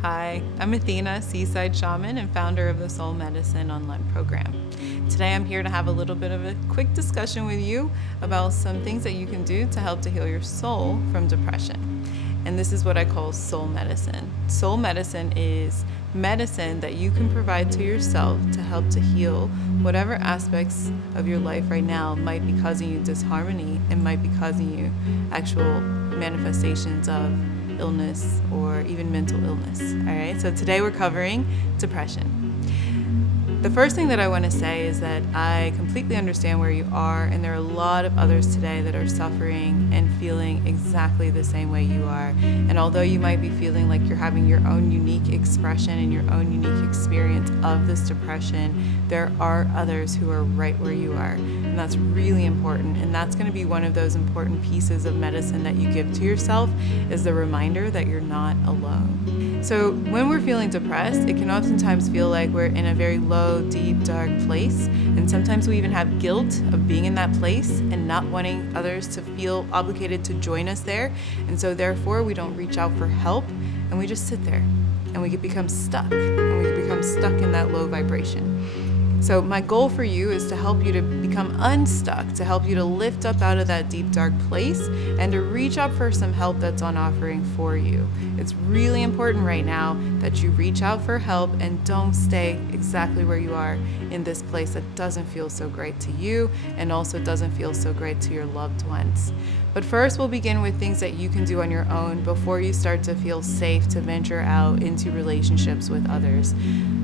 Hi, I'm Athena, Seaside Shaman and founder of the Soul Medicine online program. Today I'm here to have a little bit of a quick discussion with you about some things that you can do to help to heal your soul from depression. And this is what I call soul medicine. Soul medicine is medicine that you can provide to yourself to help to heal whatever aspects of your life right now might be causing you disharmony and might be causing you actual manifestations of illness or even mental illness. All right, so today we're covering depression. The first thing that I want to say is that I completely understand where you are, and there are a lot of others today that are suffering and feeling exactly the same way you are. And although you might be feeling like you're having your own unique expression and your own unique experience of this depression, there are others who are right where you are. And that's really important. And that's going to be one of those important pieces of medicine that you give to yourself, is the reminder that you're not alone. So when we're feeling depressed, it can oftentimes feel like we're in a very low, deep, dark place. And sometimes we even have guilt of being in that place and not wanting others to feel obligated to join us there. And so therefore we don't reach out for help, and we just sit there and we become stuck, and we become stuck in that low vibration. So my goal for you is to help you to become unstuck, to help you to lift up out of that deep, dark place and to reach out for some help that's on offering for you. It's really important right now that you reach out for help and don't stay exactly where you are in this place that doesn't feel so great to you and also doesn't feel so great to your loved ones. But first, we'll begin with things that you can do on your own before you start to feel safe to venture out into relationships with others.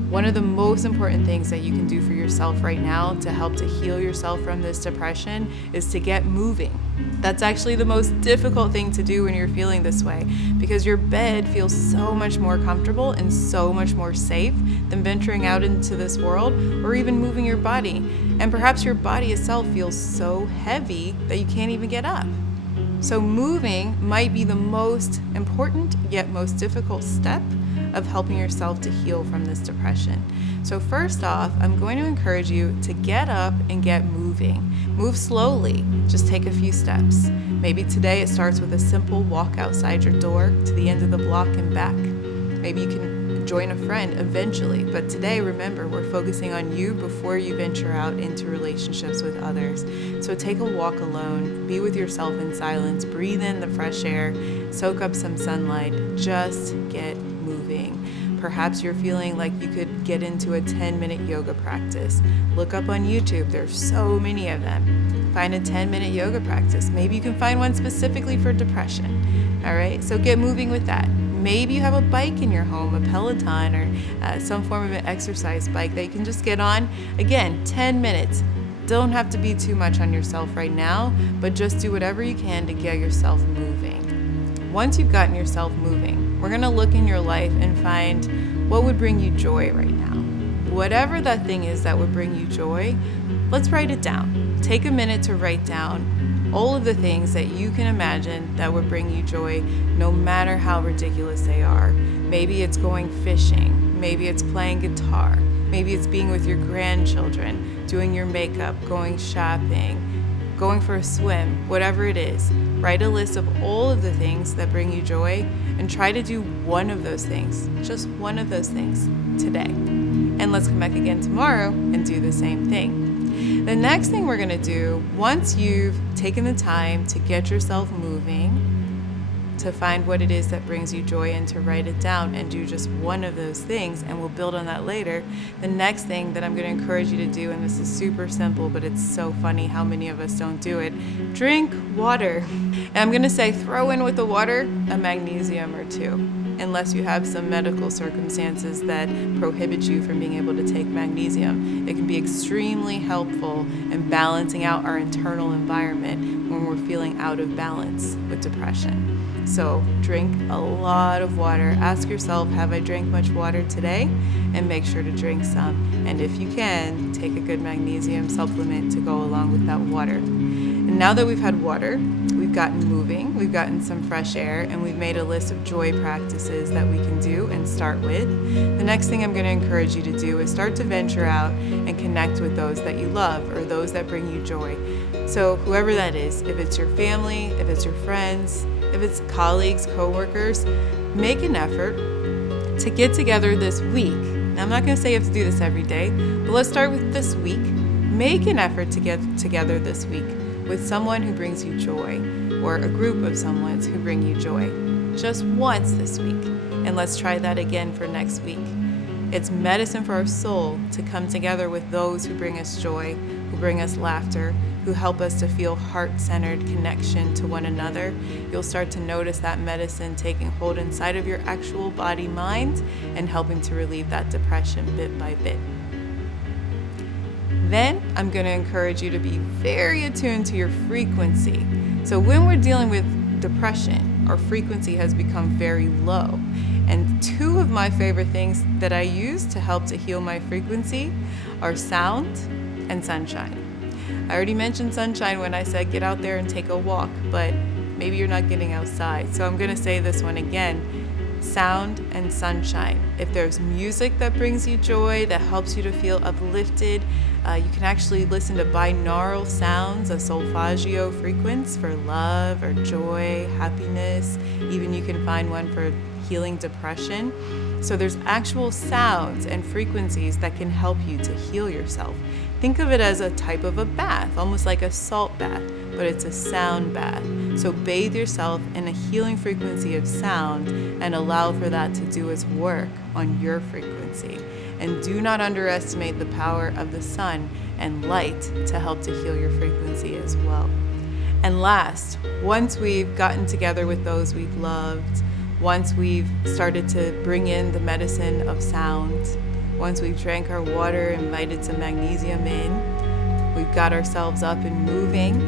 One of the most important things that you can do for yourself right now to help to heal yourself from this depression is to get moving. That's actually the most difficult thing to do when you're feeling this way, because your bed feels so much more comfortable and so much more safe than venturing out into this world or even moving your body. And perhaps your body itself feels so heavy that you can't even get up. So moving might be the most important yet most difficult step of helping yourself to heal from this depression. So first off, I'm going to encourage you to get up and get moving. Move slowly, just take a few steps. Maybe today it starts with a simple walk outside your door to the end of the block and back. Maybe you can join a friend eventually, but today remember, we're focusing on you before you venture out into relationships with others. So take a walk alone, be with yourself in silence, breathe in the fresh air, soak up some sunlight, just get moving. Perhaps you're feeling like you could get into a 10-minute yoga practice. Look up on YouTube, there's so many of them. Find a 10-minute yoga practice. Maybe you can find one specifically for depression. All right, so get moving with that. Maybe you have a bike in your home, a Peloton or some form of an exercise bike that you can just get on. Again, 10 minutes. Don't have to be too much on yourself right now, but just do whatever you can to get yourself moving. Once you've gotten yourself moving, we're going to look in your life and find what would bring you joy right now. Whatever that thing is that would bring you joy, let's write it down. Take a minute to write down all of the things that you can imagine that would bring you joy, no matter how ridiculous they are. Maybe it's going fishing, maybe it's playing guitar, maybe it's being with your grandchildren, doing your makeup, going shopping, going for a swim, whatever it is. Write a list of all of the things that bring you joy and try to do one of those things, just one of those things today. And let's come back again tomorrow and do the same thing. The next thing we're going to do, once you've taken the time to get yourself moving, to find what it is that brings you joy and to write it down and do just one of those things, and we'll build on that later. The next thing that I'm going to encourage you to do, and this is super simple, but it's so funny how many of us don't do it, drink water. And I'm going to say throw in with the water a magnesium or two, unless you have some medical circumstances that prohibit you from being able to take magnesium. It can be extremely helpful in balancing out our internal environment when we're feeling out of balance with depression. So drink a lot of water. Ask yourself, have I drank much water today? And make sure to drink some. And if you can, take a good magnesium supplement to go along with that water. And Now that we've had water, we've gotten moving, we've gotten some fresh air, and we've made a list of joy practices that we can do and start with. The next thing I'm going to encourage you to do is start to venture out and connect with those that you love or those that bring you joy. So whoever that is, if it's your family, if it's your friends, if it's colleagues, coworkers, make an effort to get together this week. Now, I'm not going to say you have to do this every day, but let's start with this week. Make an effort to get together this week with someone who brings you joy, or a group of someone who bring you joy, just once this week. And let's try that again for next week. It's medicine for our soul to come together with those who bring us joy, who bring us laughter, who help us to feel heart-centered connection to one another. You'll start to notice that medicine taking hold inside of your actual body, mind, and helping to relieve that depression bit by bit. Then I'm going to encourage you to be very attuned to your frequency. So when we're dealing with depression, our frequency has become very low. And two of my favorite things that I use to help to heal my frequency are sound and sunshine. I already mentioned sunshine when I said get out there and take a walk, but maybe you're not getting outside. So I'm going to say this one again. Sound and sunshine. If there's music that brings you joy, that helps you to feel uplifted, you can actually listen to binaural sounds, a solfeggio frequency for love or joy, happiness. Even you can find one for healing depression. So there's actual sounds and frequencies that can help you to heal yourself. Think of it as a type of a bath, almost like a salt bath, but it's a sound bath. So bathe yourself in a healing frequency of sound and allow for that to do its work on your frequency. And do not underestimate the power of the sun and light to help to heal your frequency as well. And last, once we've gotten together with those we've loved, once we've started to bring in the medicine of sound, once we've drank our water, invited some magnesium in, we've got ourselves up and moving,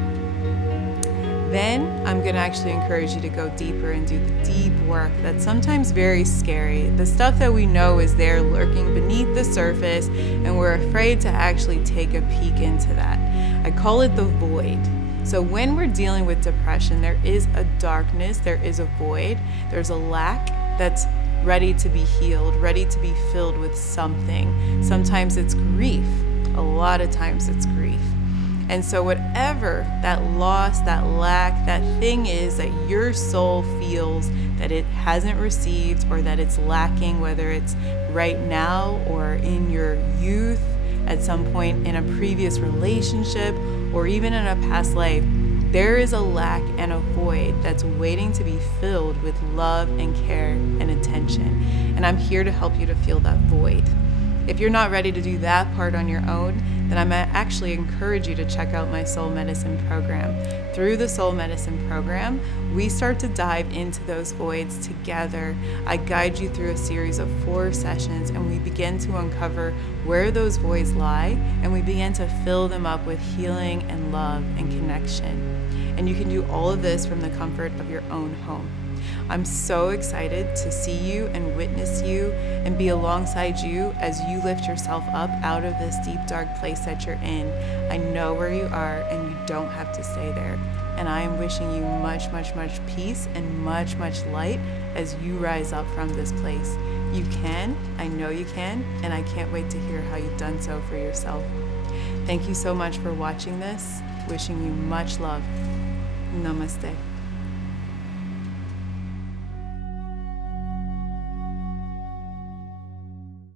then I'm going to actually encourage you to go deeper and do the deep work that's sometimes very scary. The stuff that we know is there lurking beneath the surface, and we're afraid to actually take a peek into that. I call it the void. So when we're dealing with depression, there is a darkness, there is a void, there's a lack that's ready to be healed, ready to be filled with something. Sometimes it's grief. A lot of times it's grief. And so whatever that loss, that lack, that thing is that your soul feels that it hasn't received or that it's lacking, whether it's right now or in your youth, at some point in a previous relationship, or even in a past life, there is a lack and a void that's waiting to be filled with love and care and attention. And I'm here to help you to fill that void. If you're not ready to do that part on your own, then I'm actually encourage you to check out my Soul Medicine program. Through the Soul Medicine program, we start to dive into those voids together. I guide you through a series of 4 sessions, and we begin to uncover where those voids lie, and we begin to fill them up with healing and love and connection. And you can do all of this from the comfort of your own home. I'm so excited to see you and witness you and be alongside you as you lift yourself up out of this deep, dark place that you're in. I know where you are, and you don't have to stay there. And I am wishing you much, much, much peace and much, much light as you rise up from this place. You can, I know you can, and I can't wait to hear how you've done so for yourself. Thank you so much for watching this. Wishing you much love. Namaste.